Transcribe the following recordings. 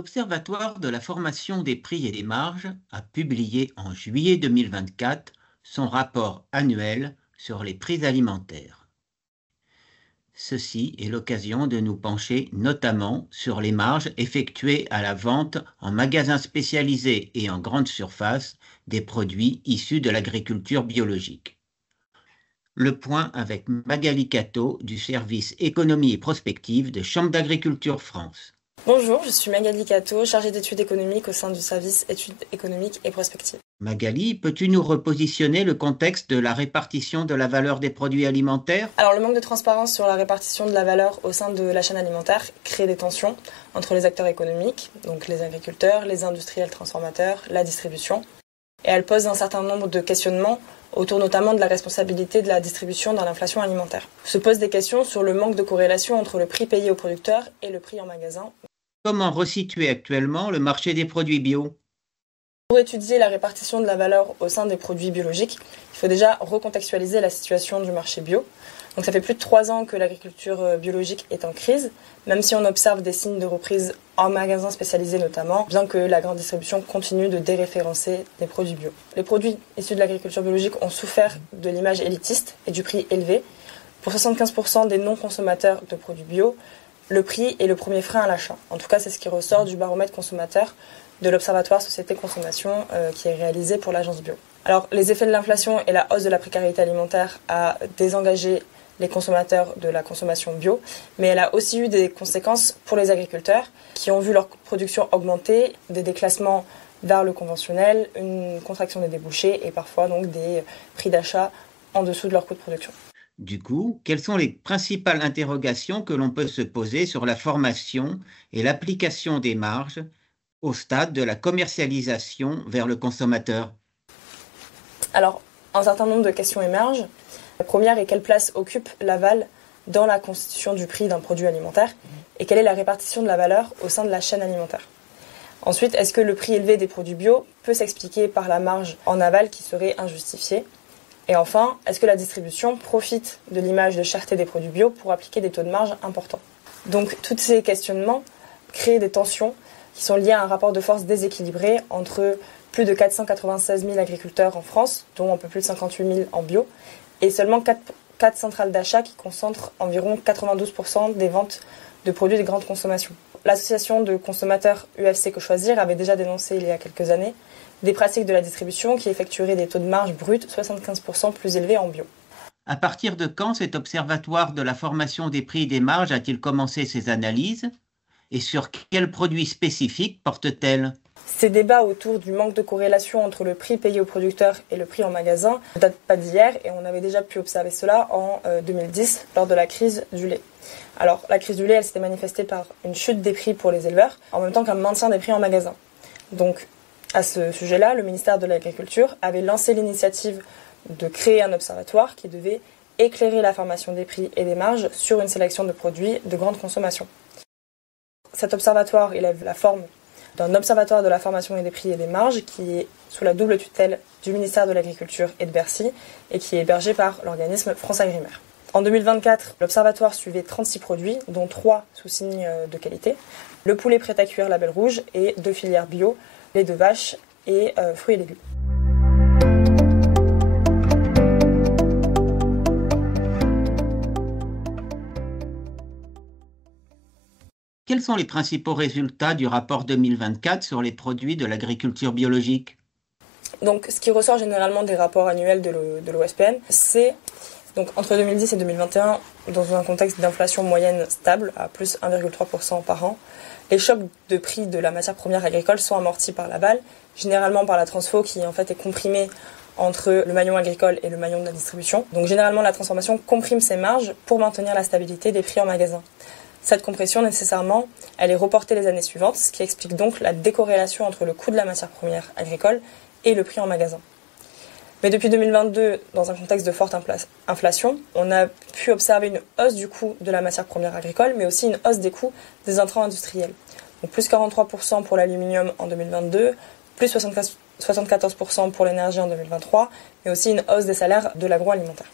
L'Observatoire de la formation des prix et des marges a publié en juillet 2024 son rapport annuel sur les prix alimentaires. Ceci est l'occasion de nous pencher notamment sur les marges effectuées à la vente en magasins spécialisés et en grande surface des produits issus de l'agriculture biologique. Le point avec Magali Cato du service économie et prospective de Chambre d'agriculture France. Bonjour, je suis Magali Cato, chargée d'études économiques au sein du service études économiques et prospectives. Magali, peux-tu nous repositionner le contexte de la répartition de la valeur des produits alimentaires ? Alors, le manque de transparence sur la répartition de la valeur au sein de la chaîne alimentaire crée des tensions entre les acteurs économiques, donc les agriculteurs, les industriels transformateurs, la distribution. Et elle pose un certain nombre de questionnements autour notamment de la responsabilité de la distribution dans l'inflation alimentaire. Se posent des questions sur le manque de corrélation entre le prix payé aux producteurs et le prix en magasin. Comment resituer actuellement le marché des produits bio ? Pour étudier la répartition de la valeur au sein des produits biologiques, il faut déjà recontextualiser la situation du marché bio. Donc ça fait plus de 3 ans que l'agriculture biologique est en crise, même si on observe des signes de reprise en magasins spécialisés notamment, bien que la grande distribution continue de déréférencer des produits bio. Les produits issus de l'agriculture biologique ont souffert de l'image élitiste et du prix élevé. Pour 75% des non-consommateurs de produits bio, le prix est le premier frein à l'achat. En tout cas, c'est ce qui ressort du baromètre consommateur de l'Observatoire Société Consommation qui est réalisé pour l'agence bio. Alors, les effets de l'inflation et la hausse de la précarité alimentaire a désengagé les consommateurs de la consommation bio, mais elle a aussi eu des conséquences pour les agriculteurs qui ont vu leur production augmenter, des déclassements vers le conventionnel, une contraction des débouchés et parfois donc des prix d'achat en dessous de leur coût de production. Du coup, quelles sont les principales interrogations que l'on peut se poser sur la formation et l'application des marges au stade de la commercialisation vers le consommateur ? Alors, un certain nombre de questions émergent. La première est quelle place occupe l'aval dans la constitution du prix d'un produit alimentaire et quelle est la répartition de la valeur au sein de la chaîne alimentaire. Ensuite, est-ce que le prix élevé des produits bio peut s'expliquer par la marge en aval qui serait injustifiée ? Et enfin, est-ce que la distribution profite de l'image de cherté des produits bio pour appliquer des taux de marge importants ? Donc, tous ces questionnements créent des tensions qui sont liées à un rapport de force déséquilibré entre plus de 496 000 agriculteurs en France, dont un peu plus de 58 000 en bio, et seulement 4 centrales d'achat qui concentrent environ 92% des ventes de produits de grande consommation. L'association de consommateurs UFC Que Choisir avait déjà dénoncé il y a quelques années des pratiques de la distribution qui effectueraient des taux de marge bruts 75% plus élevés en bio. À partir de quand cet observatoire de la formation des prix et des marges a-t-il commencé ses analyses ? Et sur quels produits spécifiques porte-t-elle ? Ces débats autour du manque de corrélation entre le prix payé aux producteurs et le prix en magasin ne datent pas d'hier et on avait déjà pu observer cela en 2010 lors de la crise du lait. Alors la crise du lait, elle s'était manifestée par une chute des prix pour les éleveurs en même temps qu'un maintien des prix en magasin. Donc à ce sujet-là, le ministère de l'Agriculture avait lancé l'initiative de créer un observatoire qui devait éclairer la formation des prix et des marges sur une sélection de produits de grande consommation. Cet observatoire, il a la forme d'un observatoire de la formation et des prix et des marges qui est sous la double tutelle du ministère de l'Agriculture et de Bercy et qui est hébergé par l'organisme FranceAgriMer. En 2024, l'observatoire suivait 36 produits, dont 3 sous signe de qualité, le poulet prêt à cuire label rouge et 2 filières bio, lait de vache et fruits et légumes. Quels sont les principaux résultats du rapport 2024 sur les produits de l'agriculture biologique ? Donc, ce qui ressort généralement des rapports annuels de l'OSPN, c'est donc, entre 2010 et 2021, dans un contexte d'inflation moyenne stable, à plus 1,3% par an, les chocs de prix de la matière première agricole sont amortis par l'aval, généralement par la transfo qui en fait est comprimée entre le maillon agricole et le maillon de la distribution. Donc généralement, la transformation comprime ses marges pour maintenir la stabilité des prix en magasin. Cette compression, nécessairement, elle est reportée les années suivantes, ce qui explique donc la décorrélation entre le coût de la matière première agricole et le prix en magasin. Mais depuis 2022, dans un contexte de forte inflation, on a pu observer une hausse du coût de la matière première agricole, mais aussi une hausse des coûts des intrants industriels. Donc plus 43% pour l'aluminium en 2022, plus 74% pour l'énergie en 2023, mais aussi une hausse des salaires de l'agroalimentaire.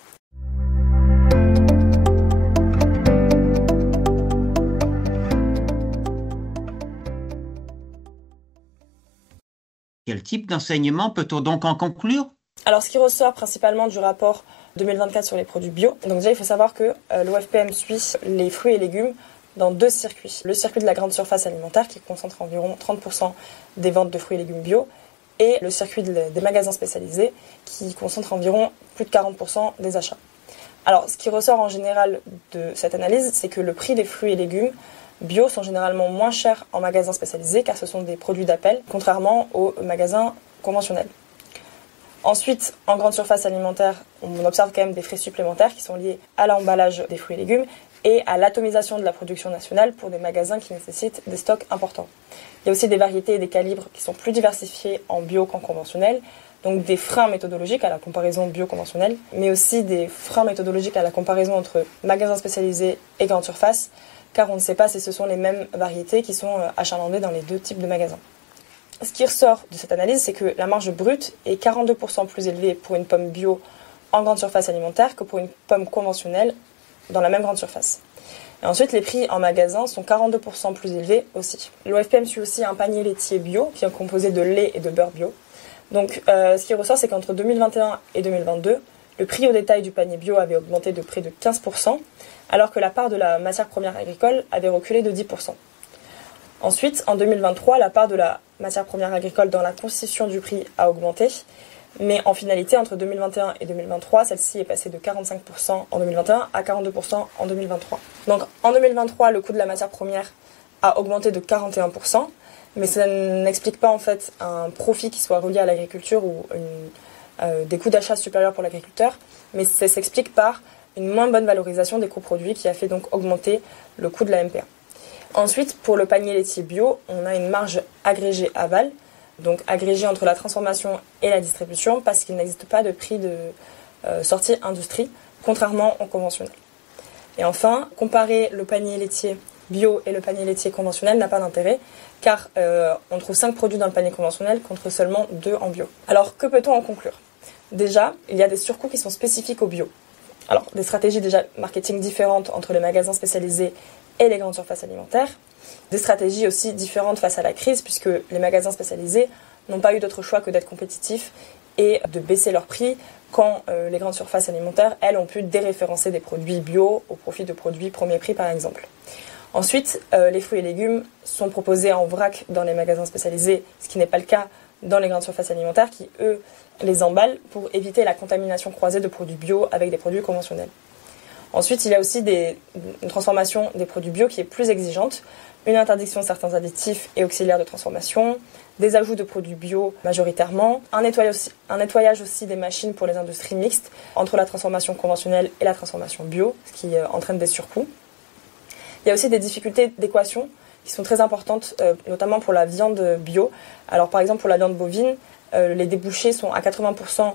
type d'enseignement peut-on donc en conclure? Alors, ce qui ressort principalement du rapport 2024 sur les produits bio, donc déjà il faut savoir que l'OFPM suit les fruits et légumes dans 2 circuits. Le circuit de la grande surface alimentaire qui concentre environ 30% des ventes de fruits et légumes bio et le circuit des magasins spécialisés qui concentre environ plus de 40% des achats. Alors, ce qui ressort en général de cette analyse, c'est que le prix des fruits et légumes bio sont généralement moins chers en magasins spécialisés car ce sont des produits d'appel, contrairement aux magasins conventionnels. Ensuite, en grande surface alimentaire, on observe quand même des frais supplémentaires qui sont liés à l'emballage des fruits et légumes et à l'atomisation de la production nationale pour des magasins qui nécessitent des stocks importants. Il y a aussi des variétés et des calibres qui sont plus diversifiés en bio qu'en conventionnel, donc des freins méthodologiques à la comparaison bio-conventionnelle, mais aussi des freins méthodologiques à la comparaison entre magasins spécialisés et grande surface, car on ne sait pas si ce sont les mêmes variétés qui sont achalandées dans les 2 types de magasins. Ce qui ressort de cette analyse, c'est que la marge brute est 42% plus élevée pour une pomme bio en grande surface alimentaire que pour une pomme conventionnelle dans la même grande surface. Et ensuite, les prix en magasin sont 42% plus élevés aussi. L'OFPM suit aussi un panier laitier bio qui est composé de lait et de beurre bio. Donc, ce qui ressort, c'est qu'entre 2021 et 2022, le prix au détail du panier bio avait augmenté de près de 15%, alors que la part de la matière première agricole avait reculé de 10%. Ensuite, en 2023, la part de la matière première agricole dans la constitution du prix a augmenté, mais en finalité, entre 2021 et 2023, celle-ci est passée de 45% en 2021 à 42% en 2023. Donc en 2023, le coût de la matière première a augmenté de 41%, mais ça n'explique pas en fait un profit qui soit relié à l'agriculture ou des coûts d'achat supérieurs pour l'agriculteur, mais ça s'explique par une moins bonne valorisation des coproduits qui a fait donc augmenter le coût de la MPA. Ensuite, pour le panier laitier bio, on a une marge agrégée aval, donc agrégée entre la transformation et la distribution, parce qu'il n'existe pas de prix de sortie industrie, contrairement au conventionnel. Et enfin, comparer le panier laitier bio et le panier laitier conventionnel n'a pas d'intérêt, car on trouve 5 produits dans le panier conventionnel contre seulement 2 en bio. Alors, que peut-on en conclure? Déjà, il y a des surcoûts qui sont spécifiques au bio. Alors, des stratégies déjà marketing différentes entre les magasins spécialisés et les grandes surfaces alimentaires. Des stratégies aussi différentes face à la crise, puisque les magasins spécialisés n'ont pas eu d'autre choix que d'être compétitifs et de baisser leurs prix quand les grandes surfaces alimentaires, elles, ont pu déréférencer des produits bio au profit de produits premier prix, par exemple. Ensuite, les fruits et légumes sont proposés en vrac dans les magasins spécialisés, ce qui n'est pas le cas dans les grandes surfaces alimentaires qui, eux, les emballent pour éviter la contamination croisée de produits bio avec des produits conventionnels. Ensuite, il y a aussi une transformation des produits bio qui est plus exigeante, une interdiction de certains additifs et auxiliaires de transformation, des ajouts de produits bio majoritairement, un nettoyage aussi des machines pour les industries mixtes entre la transformation conventionnelle et la transformation bio, ce qui entraîne des surcoûts. Il y a aussi des difficultés d'équation qui sont très importantes, notamment pour la viande bio. Alors par exemple pour la viande bovine, les débouchés sont à 80%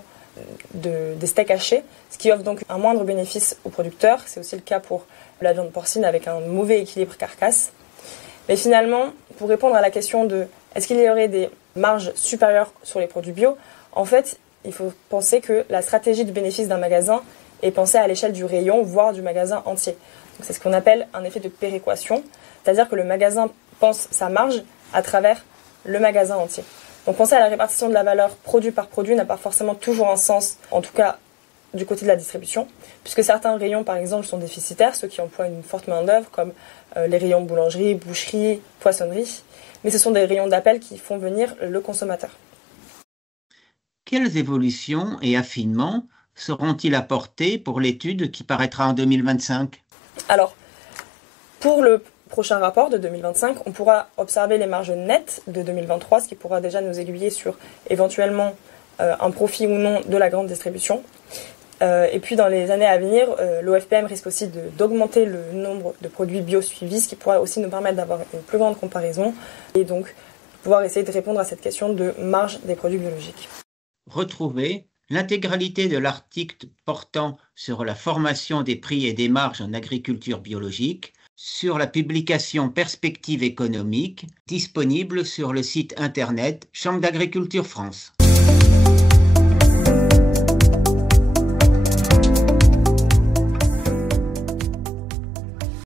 des steaks hachés, ce qui offre donc un moindre bénéfice aux producteurs. C'est aussi le cas pour la viande porcine avec un mauvais équilibre carcasse. Mais finalement, pour répondre à la question de est-ce qu'il y aurait des marges supérieures sur les produits bio, en fait, il faut penser que la stratégie de bénéfice d'un magasin est pensée à l'échelle du rayon, voire du magasin entier. Donc, c'est ce qu'on appelle un effet de péréquation, c'est-à-dire que le magasin pense sa marge à travers le magasin entier. Donc penser à la répartition de la valeur produit par produit n'a pas forcément toujours un sens, en tout cas du côté de la distribution, puisque certains rayons, par exemple, sont déficitaires, ceux qui emploient une forte main-d'œuvre, comme les rayons boulangerie, boucherie, poissonnerie, mais ce sont des rayons d'appel qui font venir le consommateur. Quelles évolutions et affinements seront-ils apportés pour l'étude qui paraîtra en 2025? Alors, pour le prochain rapport de 2025, on pourra observer les marges nettes de 2023, ce qui pourra déjà nous aiguiller sur éventuellement un profit ou non de la grande distribution. Et puis dans les années à venir, l'OFPM risque aussi d'augmenter le nombre de produits bio suivis, ce qui pourra aussi nous permettre d'avoir une plus grande comparaison et donc pouvoir essayer de répondre à cette question de marge des produits biologiques. Retrouvez l'intégralité de l'article portant sur la formation des prix et des marges en agriculture biologique sur la publication Perspectives économiques disponible sur le site internet Chambre d'agriculture France.